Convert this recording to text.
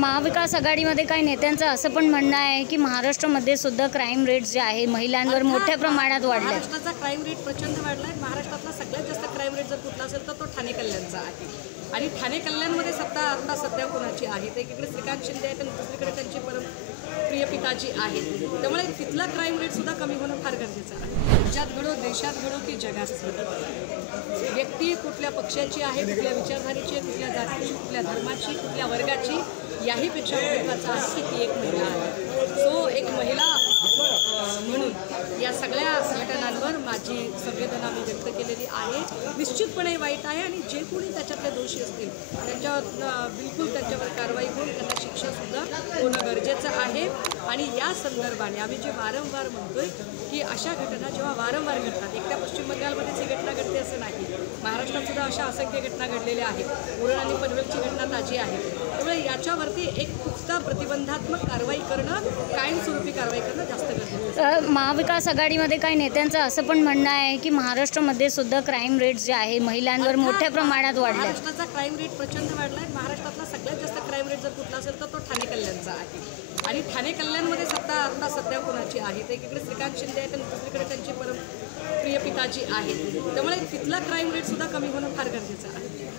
महाविकास आघाडीमध्ये काही नेत्यांचं असं पण म्हणणं आहे की महाराष्ट्रामध्ये सुद्धा क्राईम रेट जे आहे महिलांवर मोठ्या प्रमाणात वाढले. महाराष्ट्राचा क्राईम रेट प्रचंड वाढला आहे. महाराष्ट्रातला सगळ्यात जास्त क्राईम रेट जर कुठला असेल तर तो ठाणे कल्याणचा आहे. आणि ठाणे कल्याणमध्ये आता सध्या कोणाची आहे तर एकीकडे श्रीकांत शिंदे आहेत आणि दुसरीकडे त्यांची प्रिय पिताजी आहेत. त्यामुळे तिथला क्राईम रेटसुद्धा कमी होणं फार गरजेचं आहे. राज्यात घडो, देशात घडो की जगात घडो, व्यक्ती कुठल्या पक्षाची आहे, कुठल्या विचारधारेची आहे, कुठल्या जातीची, कुठल्या धर्माची, कुठल्या वर्गाची, याहीपेक्षा महत्त्वाचं आहे की ती एक महिला आहे. सो एक महिला म्हणून या सगळ्या घटनांवर माझी संवेदना मी व्यक्त केलेली आहे. निश्चितपणे वाईट आहे आणि जे कोणी त्याच्यातले दोषी असतील त्यांच्यावर बिलकुल त्यांच्यावर कारवाई होऊन त्यांना शिक्षासुद्धा होणं गरजेचं आहे. आणि या संदर्भाने आम्ही जे वारंवार म्हणतोय की अशा घटना जेव्हा वारंवार घडतात, एकट्या पश्चिम बंगालमध्येच ही घटना घडते असं नाही, महाराष्ट्रातसुद्धा अशा असंख्य घटना घडलेल्या आहेत. उरण आणि पनवेलची घटना ताजी आहे. त्यामुळे याच्यावरती एक पुख्ता प्रतिबंधात्मक कारवाई करणं, कायमस्वरूपी कारवाई करणं जास्त गरजेचं आहे. महाविकास आघाडीमध्ये काही नेत्यांचं असं पण म्हणणं आहे की महाराष्ट्रामध्ये सुद्धा क्राईम रेट जे आहे महिलांवर मोठ्या प्रमाणात वाढले. महाराष्ट्राचा क्राईम रेट प्रचंड वाढला आहे. महाराष्ट्रातला सगळ्यात जास्त क्राईम रेट जर कुठला असेल तर तो ठाणे कल्याणचा आहे. आणि ठाणे कल्याणमध्ये आता सध्या कोणाची आहे तर एकीकडे श्रीकांत शिंदे आहेत आणि दुसरीकडे त्यांची प्रिय पिताजी आहेत. त्यामुळे तिथला क्राईम रेटसुद्धा कमी होणं फार गरजेचं आहे.